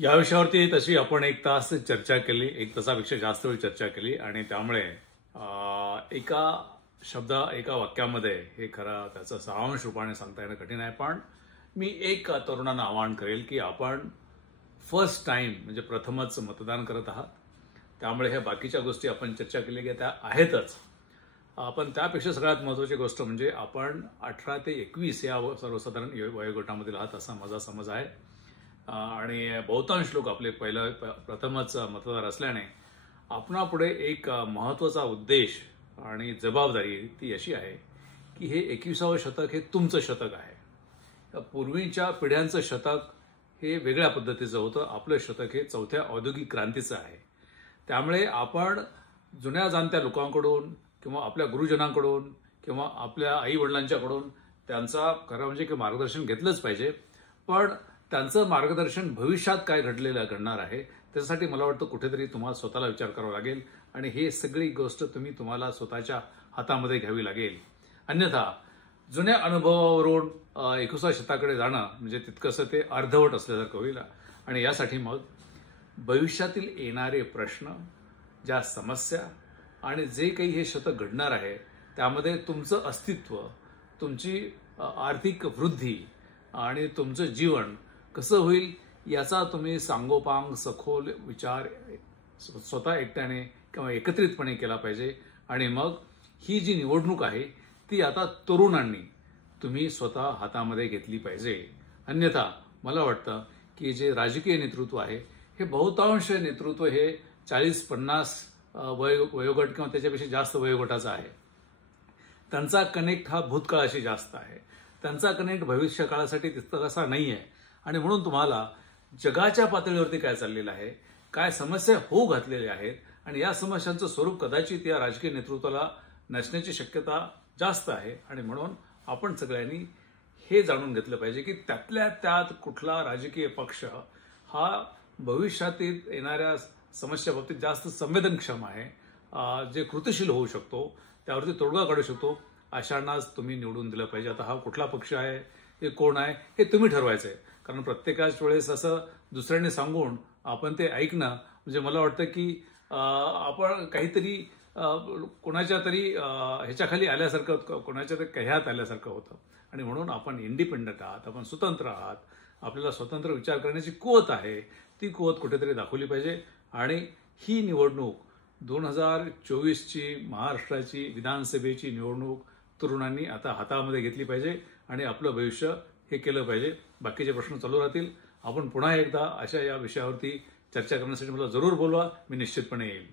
या विषयावरती तशी आपण एक तास चर्चा केली, एक तासापेक्षा जास्त वेळ चर्चा केली आणि त्यामुळे एका एका वाक्यामध्ये हे खरं त्याचा सारांश रूपाने सांगता येणं कठीण आहे. पण मी एक तरुणांना आवाहन करेल की आपण फर्स्ट टाइम म्हणजे प्रथमच मतदान करत आहात. त्यामुळे ह्या बाकीच्या गोष्टी आपण चर्चा केली की त्या आहेतच. पण त्यापेक्षा सगळ्यात महत्त्वाची गोष्ट म्हणजे आपण 18 ते 21 या सर्वसाधारण वयोगटामधील आहात असा माझा समज आहे. आणि बहुतांश लोक आपले प्रथमच मतदार असल्याने आपणापुढे एक महत्त्वाचा उद्देश आणि जबाबदारी ती अशी आहे की हे 21वं शतक हे तुमचं शतक आहे. पूर्वीच्या पिढ्यांचं शतक हे वेगळ्या पद्धतीचं होतं. आपलं शतक हे चौथ्या औद्योगिक क्रांतीचं आहे. त्यामुळे आपण जुन्या जाणत्या लोकांकडून किंवा आपल्या गुरुजनांकडून किंवा आपल्या आई वडिलांच्याकडून त्यांचा खरं म्हणजे की मार्गदर्शन घेतलंच पाहिजे. पण त्यांचं मार्गदर्शन भविष्यात काय घडणार आहे त्यासाठी मला वाटतं कुठेतरी तुम्हाला स्वतःला विचार करावा लागेल आणि हे सगळी गोष्ट तुम्हाला स्वतःच्या हातामध्ये घ्यावी लागेल. अन्यथा जुन्या अनुभवावरून 21व्या शतकाकडे जाणं म्हणजे तितकंसं ते अर्धवट असल्यासारखं होईल. आणि यासाठी मग भविष्यातील येणारे प्रश्न, ज्या समस्या आणि जे काही हे शतक घडणार आहे त्यामध्ये तुमचं अस्तित्व, तुमची आर्थिक वृद्धी आणि तुमचं जीवन कसं होईल याचा तुम्ही सांगोपांग सखोल विचार स्वतः एकट्याने किंवा एकत्रितपणे केला पाहिजे. आणि मग ही जी निवडणूक आहे ती आता तरुणांनी तुम्ही स्वतः हातामध्ये घेतली पाहिजे. अन्यथा मला वाटतं की जे राजकीय नेतृत्व आहे हे बहुतांश नेतृत्व हे 40-50 वयोगट किंवा त्याच्यापेक्षा जास्त वयोगटाचा आहे. त्यांचा कनेक्ट हा भूतकाळाशी जास्त आहे. त्यांचा कनेक्ट भविष्य काळासाठी तितकासा नाही आहे. आणि म्हणून तुम्हाला जगाच्या पातळीवरती काय चाललेलं आहे, काय समस्या होऊ घातलेल्या आहेत आणि या समस्यांचं स्वरूप कदाचित या राजकीय नेतृत्वाला नसण्याची शक्यता जास्त आहे. आणि म्हणून आपण सगळ्यांनी हे जाणून घेतलं पाहिजे की त्यातल्या त्यात कुठला राजकीय पक्ष हा भविष्यातील येणाऱ्या समस्याबाबतीत जास्त संवेदनक्षम आहे, जे कृतिशील होऊ शकतो, त्यावरती तोडगा काढू शकतो, अशांनाच तुम्ही निवडून दिलं पाहिजे. आता हा कुठला पक्ष आहे, हे कोण आहे हे तुम्ही ठरवायचंय. कारण प्रत्येकाच वेळेस असं दुसऱ्याने सांगून आपण ते ऐकणं म्हणजे मला वाटतं की आपण काहीतरी कोणाच्या तरी ह्याच्याखाली आल्यासारखं, कोणाच्या तरी कह्यात आल्यासारखं होतं. आणि म्हणून आपण इंडिपेंडंट आहात, आपण स्वतंत्र आहात, आपल्याला स्वतंत्र विचार करण्याची कुवत आहे, ती कुवत कुठेतरी दाखवली पाहिजे. आणि ही निवडणूक 2024ची महाराष्ट्राची विधानसभेची निवडणूक तरुणांनी आता हातामध्ये घेतली पाहिजे आणि आपलं भविष्य हे केलं पाहिजे. बाकीचे प्रश्न चालू राहतील. आपण पुन्हा एकदा अशा या विषयावरती चर्चा करण्यासाठी मला जरूर बोलवा, मी निश्चितपणे येईल.